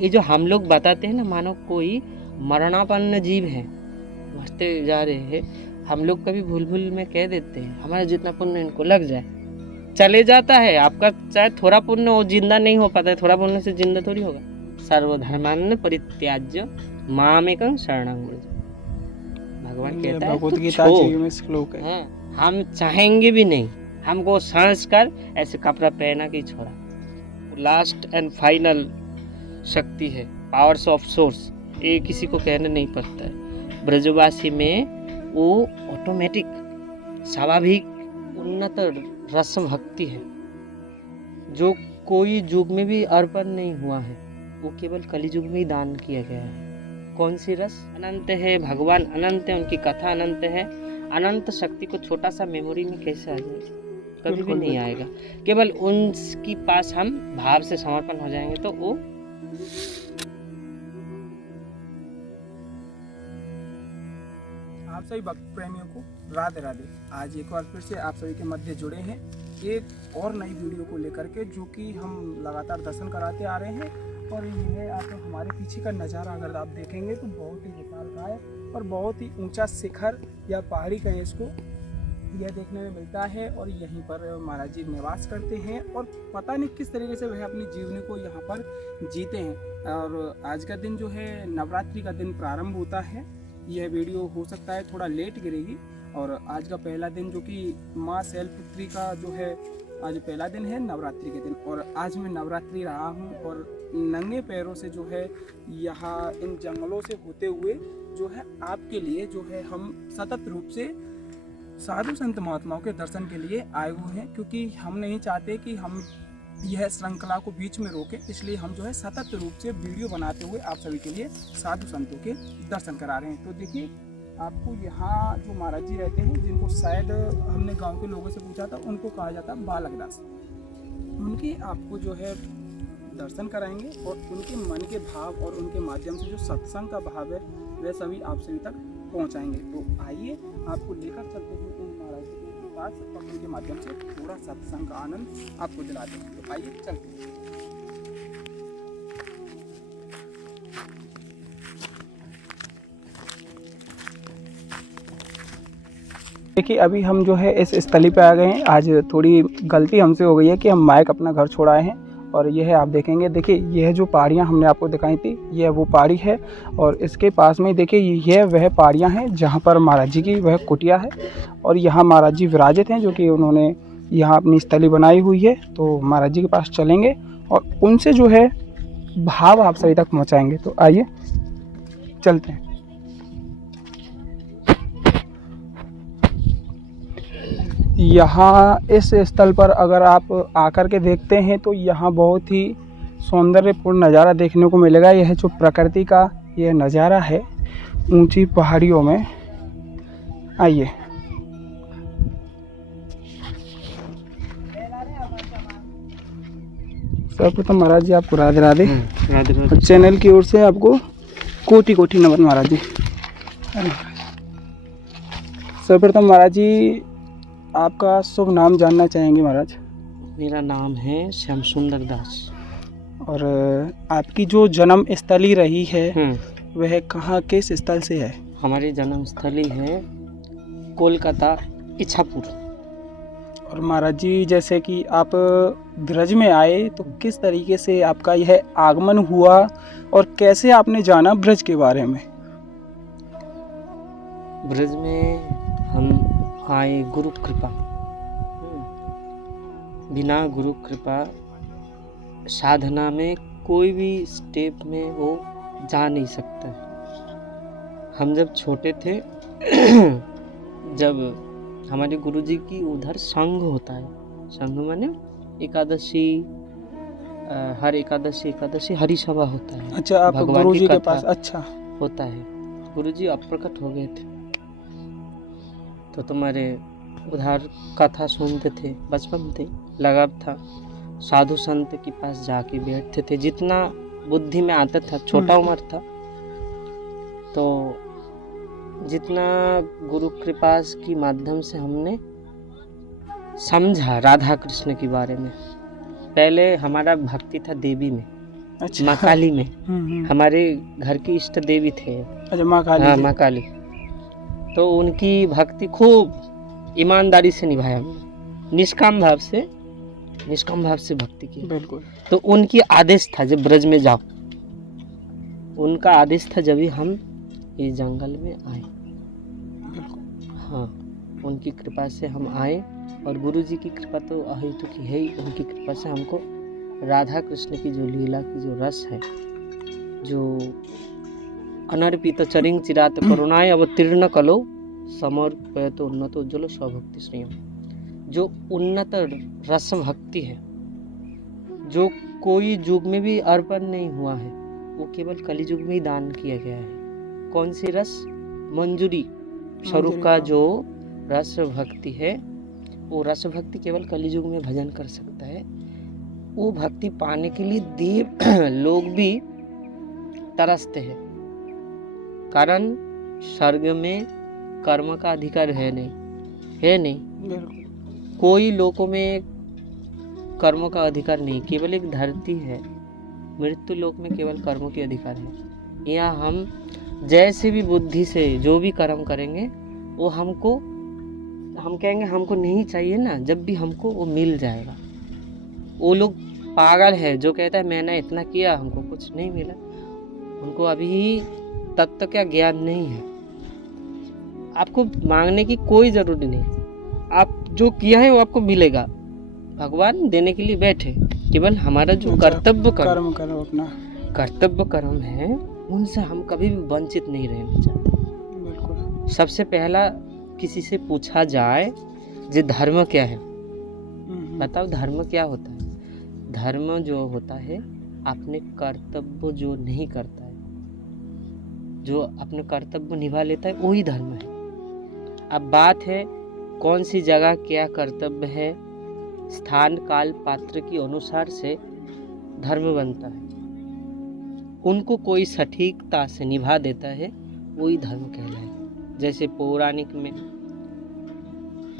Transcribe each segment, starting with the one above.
ये जो हम लोग बताते हैं ना, मानो कोई मरणापन्न जीव है, मरते जा रहे हैं, हम लोग कभी भूल भूल में कह देते हैं हमारा जितना पुण्य इनको लग जाए, चले जाता है। आपका चाहे थोड़ा पुण्य हो, जिंदा नहीं हो पाता है, थोड़ा पुण्य से जिंदा थोड़ी होगा। सर्वधर्मान् परित्याज्य मामेकं शरणं व्रज। भगवान कहता है भगवत तू गीता जी छोड़। में श्लोक है। हाँ, हम चाहेंगे भी नहीं, हमको संस्कार ऐसे कपड़ा पहना के छोड़ा। लास्ट एंड फाइनल शक्ति है, पावर्स ऑफ सोर्स, ये किसी को कहना नहीं पड़ता है। ब्रजवासी में वो ऑटोमेटिक स्वाभाविक उन्नत रस भक्ति है, जो कोई युग में भी अर्पण नहीं हुआ है, वो केवल कलि युग में ही दान किया गया है। कौन सी रस? अनंत है, भगवान अनंत है, उनकी कथा अनंत है। अनंत शक्ति को छोटा सा मेमोरी में कैसे आ जाएगा? कभी भी नहीं आएगा। केवल उनकी पास हम भाव से समर्पण हो जाएंगे तो वो आप सभी भक्त प्रेमियों को राधे राधे। आज एक बार फिर से आप सभी के मध्य जुड़े हैं एक और नई वीडियो को लेकर के, जो कि हम लगातार दर्शन कराते आ रहे हैं। और यह आप हमारे पीछे का नज़ारा अगर आप देखेंगे तो बहुत ही विशालकाय और बहुत ही ऊंचा शिखर या पहाड़ी कहें इसको, यह देखने में मिलता है। और यहीं पर महाराज जी निवास करते हैं और पता नहीं किस तरीके से वह अपनी जीवनी को यहाँ पर जीते हैं। और आज का दिन जो है नवरात्रि का दिन प्रारंभ होता है। यह वीडियो हो सकता है थोड़ा लेट गिरेगी। और आज का पहला दिन जो कि माँ शैलपुत्री का जो है आज पहला दिन है नवरात्रि के दिन। और आज मैं नवरात्रि रहा हूँ और नंगे पैरों से जो है यहाँ इन जंगलों से होते हुए जो है आपके लिए जो है हम सतत रूप से साधु संत महात्माओं के दर्शन के लिए आए हुए हैं, क्योंकि हम नहीं चाहते कि हम यह श्रृंखला को बीच में रोके। इसलिए हम जो है सतत रूप से वीडियो बनाते हुए आप सभी के लिए साधु संतों के दर्शन करा रहे हैं। तो देखिए, आपको यहाँ जो महाराज जी रहते हैं, जिनको शायद हमने गांव के लोगों से पूछा था, उनको कहा जाता है बालक दास। उनके आपको जो है दर्शन कराएंगे और उनके मन के भाव और उनके माध्यम से जो सत्संग का भाव है वह सभी आप सभी तक पहुँचाएंगे। तो आइए आपको लेकर चलते हैं उन महाराज जी के पास और उनके माध्यम से थोड़ा सत्संग का आनंद आपको दिलाते हैं। तो आइए चलते हैं। देखिए, अभी हम जो है इस स्थली पे आ गए हैं। आज थोड़ी गलती हमसे हो गई है कि हम माइक अपना घर छोड़ाए हैं। और यह है, आप देखेंगे, देखिए यह जो पहाड़ियाँ हमने आपको दिखाई थी, यह वो पहाड़ी है। और इसके पास में देखिए यह वह पहाड़ियाँ हैं जहाँ पर महाराज जी की वह कुटिया है। और यहाँ महाराज जी विराजित हैं, जो कि उन्होंने यहाँ अपनी स्थली बनाई हुई है। तो महाराज जी के पास चलेंगे और उनसे जो है भाव आप सभी तक पहुँचाएँगे। तो आइए चलते हैं। यहाँ इस स्थल पर अगर आप आकर के देखते हैं तो यहाँ बहुत ही सौंदर्यपूर्ण नज़ारा देखने को मिलेगा। यह जो प्रकृति का यह नज़ारा है ऊंची पहाड़ियों में। आइए, सर्वप्रथम महाराज जी आपको राधे राधे। राधे राधे। चैनल की ओर से आपको कोटि कोटि नमन महाराज जी। सर्वप्रथम महाराज जी आपका शुभ नाम जानना चाहेंगे महाराज? मेरा नाम है श्याम सुंदर दास। और आपकी जो जन्म स्थली रही है वह कहाँ, किस स्थल से है? हमारी जन्म स्थली है कोलकाता इच्छापुर। और महाराज जी, जैसे कि आप ब्रज में आए तो किस तरीके से आपका यह आगमन हुआ और कैसे आपने जाना ब्रज के बारे में? ब्रज में हम आए गुरु कृपा। बिना गुरु कृपा साधना में कोई भी स्टेप में वो जा नहीं सकता है। हम जब छोटे थे जब हमारे गुरुजी की उधर संघ होता है, संघ माने एकादशी, हर एकादशी हरि सभा होता है। अच्छा, आप गुरुजी के पास? अच्छा, होता है। गुरुजी अप्रकट हो गए थे तो तुम्हारे उधर कथा सुनते थे, बचपन थे, लगाव था, साधु संत के पास जाके बैठते थे। जितना बुद्धि में आता था, छोटा उम्र था, तो जितना गुरु कृपा की माध्यम से हमने समझा राधा कृष्ण के बारे में। पहले हमारा भक्ति था देवी में, अच्छा। माँ काली में। हम्म। हमारे घर की इष्ट देवी थे। अच्छा, माँ काली हाँ, जी। माँ काली। तो उनकी भक्ति खूब ईमानदारी से निभाया हमने, निष्काम भाव से भक्ति की। बिल्कुल। तो उनकी आदेश था जब ब्रज में जाओ, उनका आदेश था जब भी हम इस जंगल में आए। बिल्कुल। हाँ, उनकी कृपा से हम आए, और गुरु जी की कृपा तो अहेतुक ही है ही। उनकी कृपा से हमको राधा कृष्ण की जो लीला की जो रस है, जो अनर्पित चरिंग चिरात करुणाय अवतीर्ण कलो समर्पयत उन्नत उज्ज्वल स्वभक्ति श्रेयम, जो उन्नत रस भक्ति है, जो कोई युग में भी अर्पण नहीं हुआ है, वो केवल कली युग में ही दान किया गया है। कौन सी रस? मंजूरी स्वरूप का जो रस भक्ति है, वो रस भक्ति केवल कली युग में भजन कर सकता है। वो भक्ति पाने के लिए देव लोग भी तरसते हैं, कारण स्वर्ग में कर्म का अधिकार है नहीं। बिल्कुल। कोई लोगों में कर्मों का अधिकार नहीं, केवल एक धरती है। मृत्यु लोक में केवल कर्मों के अधिकार है। यहाँ हम जैसे भी बुद्धि से जो भी कर्म करेंगे, वो हम कहेंगे हमको नहीं चाहिए ना, जब भी हमको वो मिल जाएगा। वो लोग पागल है जो कहता है मैंने इतना किया हमको कुछ नहीं मिला। उनको अभी तत्व का ज्ञान नहीं है। आपको मांगने की कोई जरूरत नहीं, आप जो किया है वो आपको मिलेगा। भगवान देने के लिए बैठे, केवल हमारा जो कर्तव्य कर्म करो, अपना कर्तव्य कर्म है, उनसे हम कभी भी वंचित नहीं रहना चाहते। बिल्कुल। सबसे पहला किसी से पूछा जाए जो धर्म क्या है, बताओ धर्म क्या होता है? धर्म जो होता है अपने कर्तव्य जो नहीं करता है, जो अपने कर्तव्य निभा लेता है, वही धर्म है। अब बात है कौन सी जगह क्या कर्तव्य है, स्थान काल पात्र के अनुसार से धर्म बनता है। उनको कोई सटीकता से निभा देता है, वही धर्म कहलाए। जैसे पौराणिक में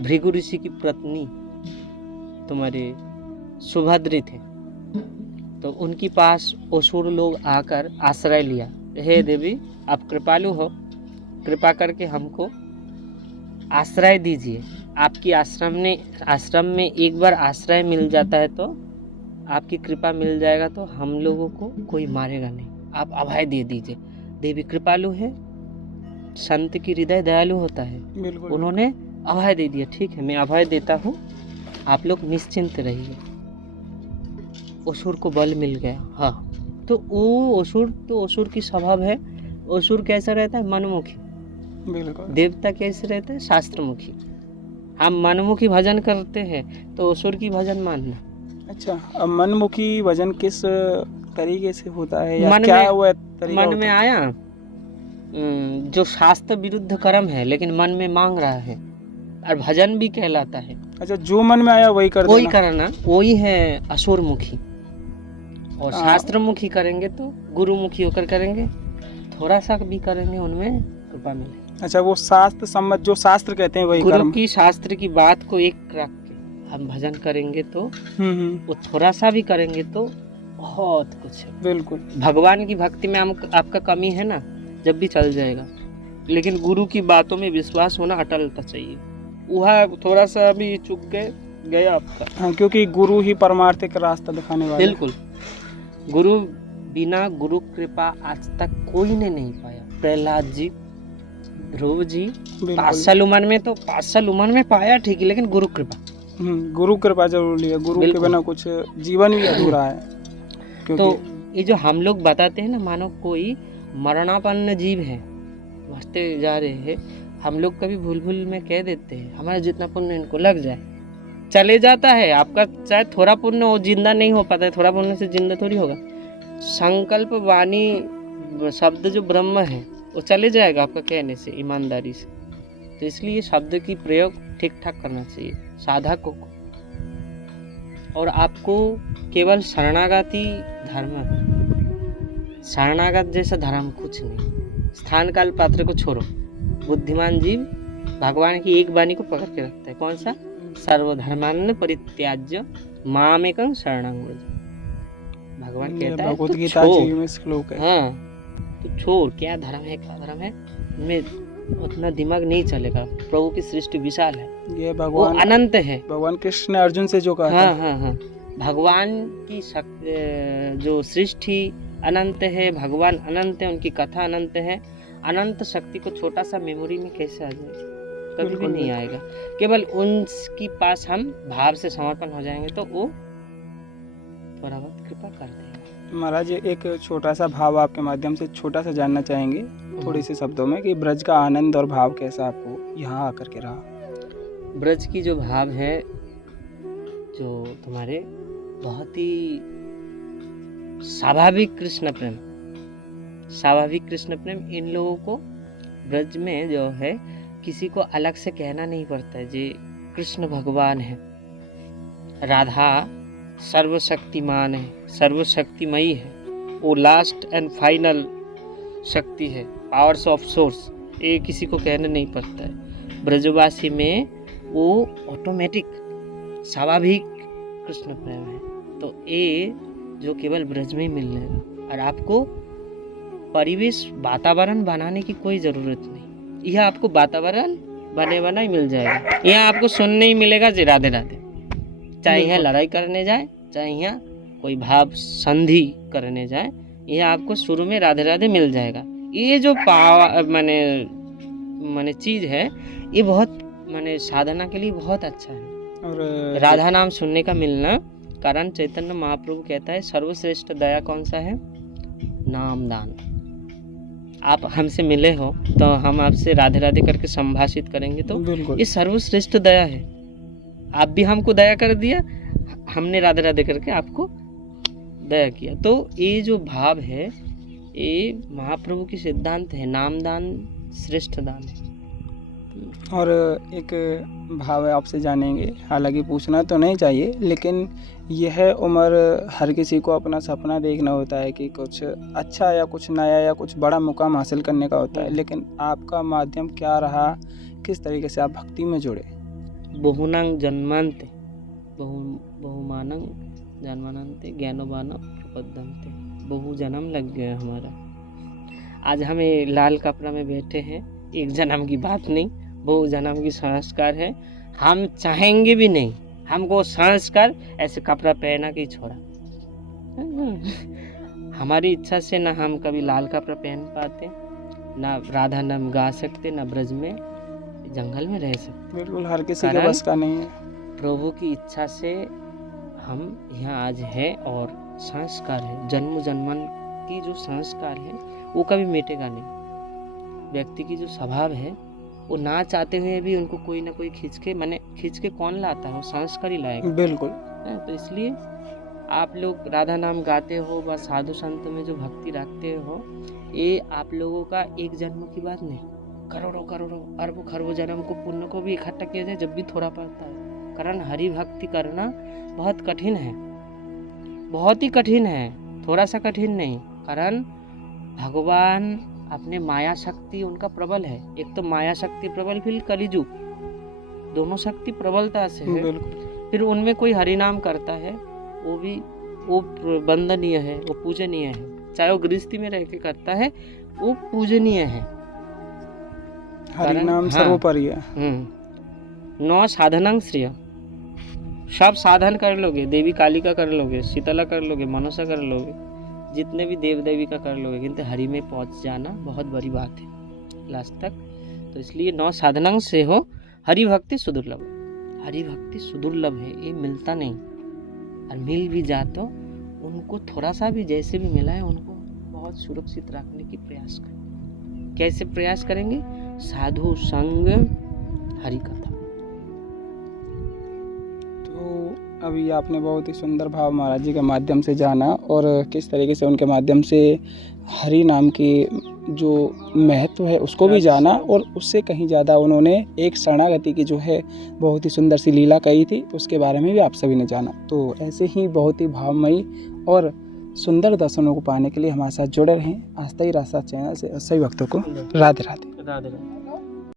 भृगु ऋषि की पत्नी तुम्हारे सुभद्री थे, तो उनके पास असुर लोग आकर आश्रय लिया, हे देवी आप कृपालु हो, कृपा करके हमको आश्रय दीजिए। आपकी आश्रम में एक बार आश्रय मिल जाता है तो आपकी कृपा मिल जाएगा, तो हम लोगों को कोई मारेगा नहीं, आप अभय दे दीजिए। देवी कृपालु है, संत की हृदय दयालु होता है। बिल्कुल। उन्होंने अभय दे दिया, ठीक है मैं अभय देता हूँ, आप लोग निश्चिंत रहिए। असुर को बल मिल गया। हाँ, तो वो असुर की स्वभाव है। असुर कैसा रहता है? मनमुखी। बिल्कुल। देवता कैसे रहता है? शास्त्रमुखी। हम मनमुखी भजन करते हैं तो असुर की भजन मानना। अच्छा, अब मनमुखी भजन किस तरीके से होता है, या मन क्या में- वो तरीका मन होता में है? आया जो शास्त्र विरुद्ध कर्म है लेकिन मन में मांग रहा है, और भजन भी कहलाता है। अच्छा, जो मन में आया वही कर वही देना। करना, वही है असुरमुखी। और हाँ। शास्त्रमुखी करेंगे तो गुरुमुखी होकर करेंगे, थोड़ा सा भी करेंगे उनमें कृपा मिलेगी। अच्छा, वो शास्त्र सम्मत जो शास्त्र कहते हैं वही गुरु कर्म। की शास्त्र की बात को एक रख के हम भजन करेंगे तो वो थोड़ा सा भी करेंगे तो बहुत कुछ है। बिल्कुल। भगवान की भक्ति में आपका कमी है ना, जब भी चल जाएगा, लेकिन गुरु की बातों में विश्वास होना अटलता चाहिए। वह थोड़ा सा भी चुक गया आपका। हाँ, क्योंकि गुरु ही परमार्थिक रास्ता दिखाने वाले। बिल्कुल, गुरु बिना गुरु कृपा आज तक कोई ने नहीं पाया। प्रहलाद जी, ध्रुव जी, 5 साल उम्र में पाया, ठीक है, लेकिन गुरु कृपा। गुरु कृपा जरूरी है, गुरु के बिना कुछ जीवन भी अधूरा है। तो ये जो हम लोग बताते हैं ना, मानो कोई मरणापन्न जीव है, मरते जा रहे हैं, हम लोग कभी भूल में कह देते हैं हमारा जितना पुण्य इनको लग जाए, चले जाता है। आपका चाहे थोड़ा पुण्य हो, जिंदा नहीं हो पाता है, थोड़ा पुण्य से जिंदा थोड़ी होगा। संकल्प वाणी शब्द जो ब्रह्म है वो चले जाएगा आपका कहने से, ईमानदारी से। तो इसलिए शब्द की प्रयोग ठीक ठाक करना चाहिए साधकों को। और आपको केवल शरणागति धर्म है, शरणागत जैसा धर्म कुछ नहीं। स्थान काल पात्र को छोड़ो, बुद्धिमान जीव भगवान की एक वाणी को पकड़ के रखता है। कौन सा? सर्वधर्मान् परित्याज्य मामेकं शरणं व्रज। भगवान ये कहता है भगवत तो गीता जी छोड़। में श्लोक है। हाँ, तो छोड़, क्या धर्म है क्या धर्म है, में उतना दिमाग नहीं चलेगा। प्रभु की सृष्टि विशाल है, ये वो भगवान अनंत है। भगवान कृष्ण ने अर्जुन से जो कहा हाँ था। हाँ हाँ, भगवान की जो सृष्टि अनंत है, भगवान अनंत है, उनकी कथा अनंत है। अनंत शक्ति को छोटा सा मेमोरी में कैसे आ जाएगा, कभी भी बिल्कुल, नहीं बिल्कुल। आएगा। केवल उनके पास हम भाव से समर्पण हो जाएंगे तो वो थोड़ा बहुत कृपा कर देंगे। महाराज एक छोटा सा भाव आपके माध्यम से छोटा सा जानना चाहेंगे थोड़े से शब्दों में कि ब्रज का आनंद और भाव कैसा आपको यहाँ आकर के रहा। ब्रज की जो भाव है, जो तुम्हारे बहुत ही स्वाभाविक कृष्ण प्रेम, स्वाभाविक कृष्ण प्रेम, इन लोगों को ब्रज में जो है किसी को अलग से कहना नहीं पड़ता है जे कृष्ण भगवान है। राधा सर्वशक्तिमान है, सर्वशक्तिमयी है, वो लास्ट एंड फाइनल शक्ति है, पावर्स ऑफ सोर्स, ये किसी को कहना नहीं पड़ता है। ब्रजवासी में वो ऑटोमेटिक स्वाभाविक कृष्ण प्रेम है, तो ये जो केवल ब्रज में ही मिलने लगा। और आपको परिवेश वातावरण बनाने की कोई ज़रूरत नहीं, यह आपको वातावरण बने बना ही मिल जाएगा। यहाँ आपको सुनने ही मिलेगा जी राधे राधे, चाहे यहाँ लड़ाई करने जाए, चाहे यहाँ कोई भाव संधि करने जाए, यहाँ आपको शुरू में राधे राधे मिल जाएगा। ये जो माने चीज़ है, ये बहुत माने साधना के लिए बहुत अच्छा है। और राधा नाम सुनने का मिलना, कारण चैतन्य महाप्रभु कहता है सर्वश्रेष्ठ दया कौन सा है, नामदान। आप हमसे मिले हो तो हम आपसे राधे राधे करके संभाषित करेंगे, तो बिल्कुल ये सर्वश्रेष्ठ दया है। आप भी हमको दया कर दिया, हमने राधे राधे करके आपको दया किया। तो ये जो भाव है, ये महाप्रभु की सिद्धांत है, नामदान श्रेष्ठ दान है। और एक भाव है आपसे जानेंगे, हालांकि पूछना तो नहीं चाहिए, लेकिन यह उम्र हर किसी को अपना सपना देखना होता है कि कुछ अच्छा या कुछ नया या कुछ बड़ा मुकाम हासिल करने का होता है, लेकिन आपका माध्यम क्या रहा, किस तरीके से आप भक्ति में जुड़े। बहुनांग जन्मांते बहुमानंग जन्मानंते ज्ञानवान प्रपद्यन्ते, बहु जन्म लग गया हमारा। आज हमें लाल कपड़ा में बैठे हैं, एक जन्म की बात नहीं, बहु जन्म की संस्कार है। हम चाहेंगे भी नहीं, हमको संस्कार ऐसे कपड़ा पहना के ही छोड़ा। हमारी इच्छा से ना हम कभी लाल कपड़ा पहन पाते, ना राधा नाम गा सकते, ना ब्रज में जंगल में रह सकते। बिल्कुल हर किसी के बस का नहीं है। प्रभु की इच्छा से हम यहाँ आज है, और संस्कार है, जन्म जन्मन की जो संस्कार है वो कभी मिटेगा नहीं। व्यक्ति की जो स्वभाव है, वो ना चाहते हुए भी उनको कोई ना कोई खींच के कौन लाता है, वो संस्कार ही लाएगा। बिल्कुल। तो इसलिए आप लोग राधा नाम गाते हो, व साधु संत में जो भक्ति रखते हो, ये आप लोगों का एक जन्म की बात नहीं, करोड़ों करोड़ों अरबों खरबों जन्म को पुण्य को भी इकट्ठा किया जाए जब भी थोड़ा पड़ता है। कारण हरि भक्ति करना बहुत कठिन है, बहुत ही कठिन है, थोड़ा सा कठिन नहीं। कारण भगवान अपने माया शक्ति उनका प्रबल है, एक तो माया शक्ति प्रबल, फिर कलिजुग, दोनों शक्ति प्रबलता से है। फिर उनमें कोई हरि नाम करता है, वो वंदनीय है, वो पूजनीय है, चाहे वो गृहस्थी में रह के करता है, वो पूजनीय है। हरि नाम सर्वोपरि है। नौ साधनांग श्रेय, सब साधन कर लोगे, देवी काली का कर लोगे, शीतला कर लोगे, मनसा कर लोगे, जितने भी देव देवी का कर लोगे, किंतु हरि में पहुंच जाना बहुत बड़ी बात है लास्ट तक। तो इसलिए 9 साधनांग से हो, हरि भक्ति सुदुर्लभ, हरि भक्ति सुदुर्लभ है, ये मिलता नहीं, और मिल भी जा तो उनको थोड़ा सा भी जैसे भी मिला है उनको बहुत सुरक्षित रखने की प्रयास करें। कैसे प्रयास करेंगे? साधु संग, हरि कथा। तो अभी आपने बहुत ही सुंदर भाव महाराज जी के माध्यम से जाना, और किस तरीके से उनके माध्यम से हरि नाम की जो महत्व है उसको भी जाना, और उससे कहीं ज़्यादा उन्होंने एक शरणागति की जो है बहुत ही सुंदर सी लीला कही थी, उसके बारे में भी आप सभी ने जाना। तो ऐसे ही बहुत ही भावमयी और सुंदर दर्शनों को पाने के लिए हमारे साथ जुड़े रहें। आस्था ही रास्ता चैनल से सभी भक्तों को राधे राधे। राधे राधे।